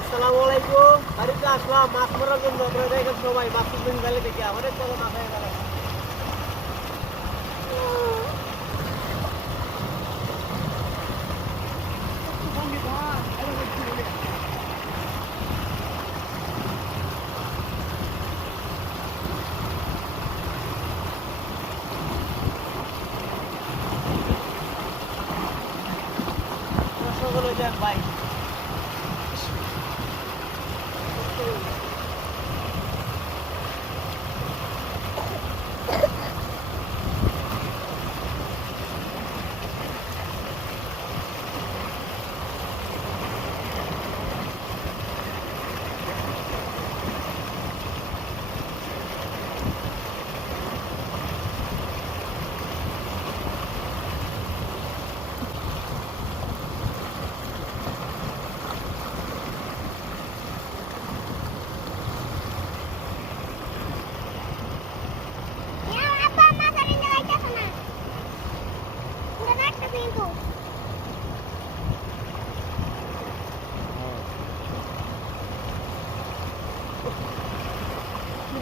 আসসালামু আলাইকুম। বাড়িতে আসলাম মাছ মারার জন্য। আপনারা দেখেন সবাই মাছ তুলবেন গেলে থেকে অনেক বড় মাছ হয়ে গেল। সকলে যাক ভাই।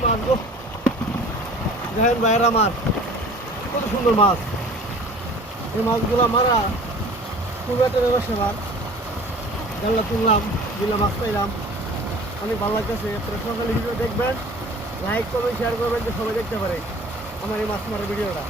মাছ গো, দেখেন ভাইয়েরা মাছ কত সুন্দর মাছ। এই মাছগুলো মারা খুব একটা ব্যবসা মাছ। জানলা তুললাম, দিলাম, মাছ পাইলাম, অনেক ভালো লাগতেছে। আপনারা সকালে ভিডিও দেখবেন, লাইক করবেন, শেয়ার করবেন, যে সবাই দেখতে পারে আমার এই মাছ মারার ভিডিওটা।